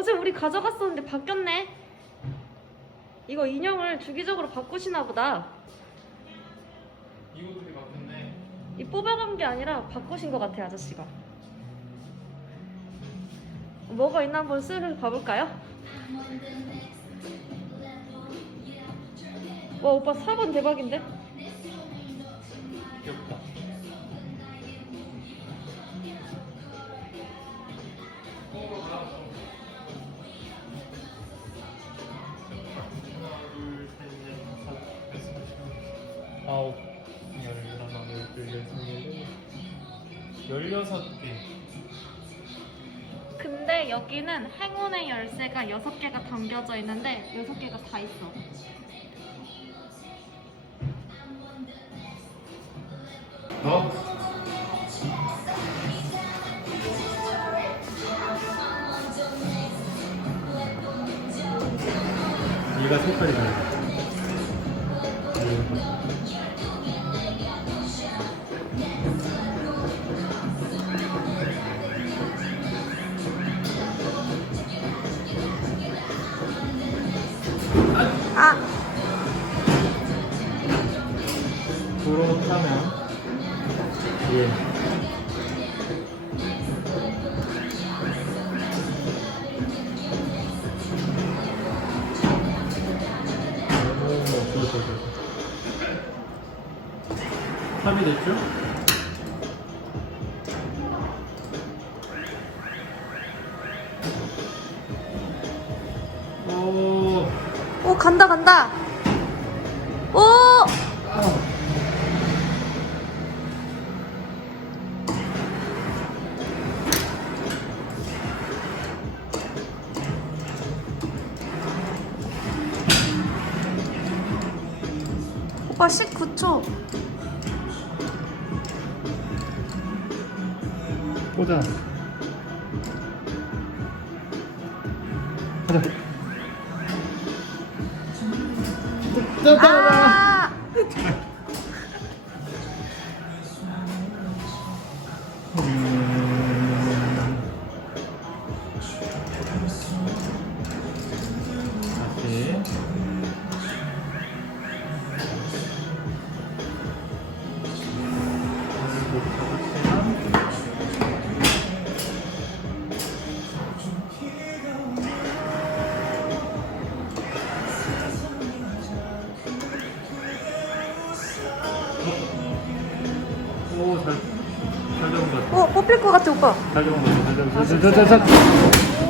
어제 우리 가져갔었는데 바뀌었네. 이거 인형을 주기적으로 바꾸시나 보다. 이것들이 바뀌었네. 이 뽑아간 게 아니라 바꾸신 것 같아 아저씨가. 뭐가 있나 한번 슬슬 봐볼까요? 와 오빠 4번 대박인데? 아홉, 열 하나, 열둘, 열셋, 열여섯 개. 근데 여기는 행운의 열쇠가 6개가 담겨져 있는데 6개가 다 있어. 너? 얘가 색깔이 다르다. 합의됐죠? 오, 오 간다 간다! 오! 오빠 19초. 보자. 가자. 아! 같아 오빠. 것 같아. 자, 자, 자, 자.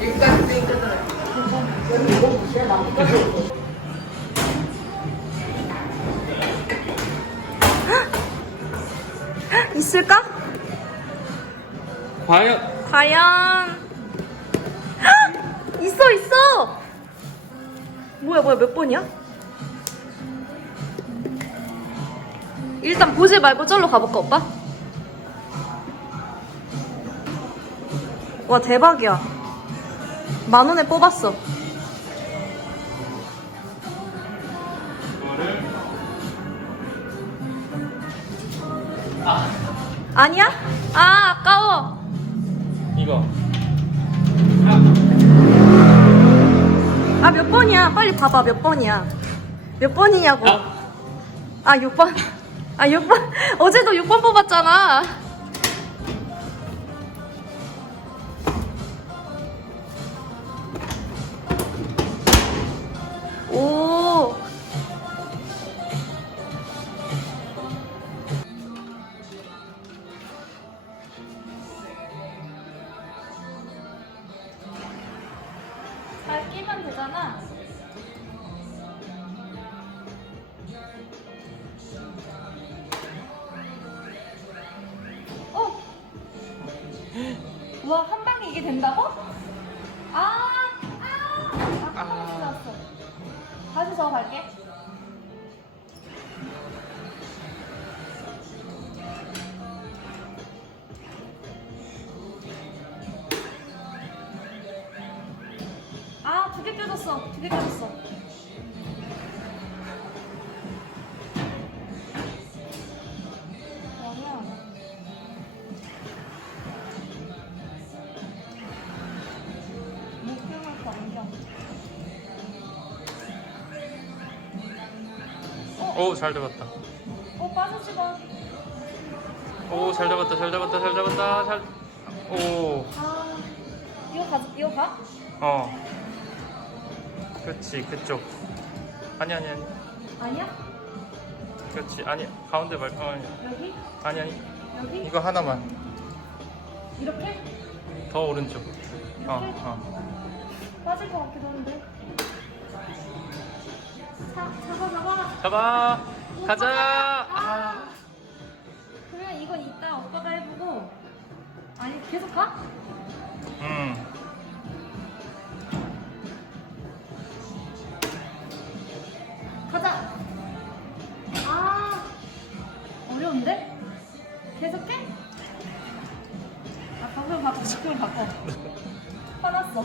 여기까지 뜯어요. 있을까? 과연 과연 있어 있어 뭐야 뭐야 몇 번이야? 일단 보지 말고 절로 가볼까 오빠? 와 대박이야 만 원에 뽑았어. 아니야? 아 아까워. 이거. 아 몇 번이야? 빨리 봐봐 몇 번이야. 몇 번이냐고. 아. 아 6번. 아 6번. 어제도 6번 뽑았잖아 와, 한 방에 이게 된다고? 아, 아, 아, 아. 나왔어. 다시 저 갈게. 아, 두개 껴졌어. 두개 껴졌어. 오잘 잡았다 어. 오잘 잡았다 잘 잡았다 잘 잡았다 잘 오 아, 이거 가, 이거 가? 어. 그렇지 그쪽 아니 아니 아니 아니야? 그렇지 아니 가운데 말 어, 아니 여기? 아니 아니 여기? 이거 하나만 이렇게? 더 오른쪽 어 어. 빠질 것 같기도 한데. 자, 잡아, 잡아. 잡아 가자 아. 아. 그러면 이건 이따 오빠가 해보고. 아니, 계속 가? 음 가자. 아, 어려운데? 계속해? 아, 방금 바꿔, 방금 바꿔. 화났어.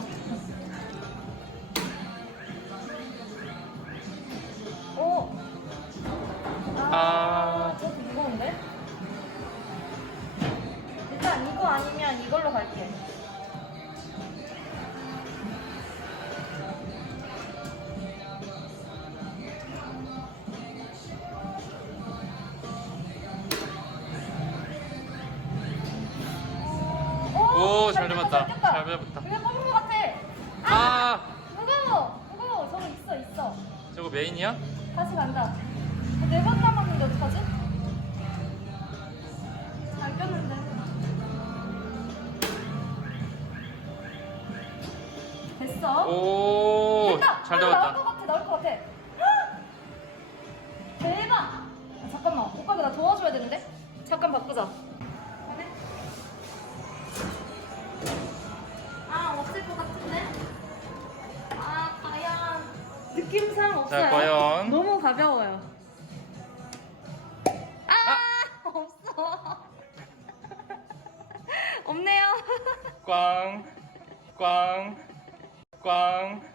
오, 잘 잡았다. 잘 잡았다. 그냥 뽑은 것 같아. 아 무거워, 무거워. 저거 있어, 있어. 저거 메인이야? 다시 간다. 네번 남았는데 어떡하지? 잘 꼈는데. 됐어. 오 됐다. 잘 아, 잡았다 나올 것 느낌상 없어요. 과연. 너무 가벼워요. 아, 없어. 없네요. 꽝 꽝, 꽝.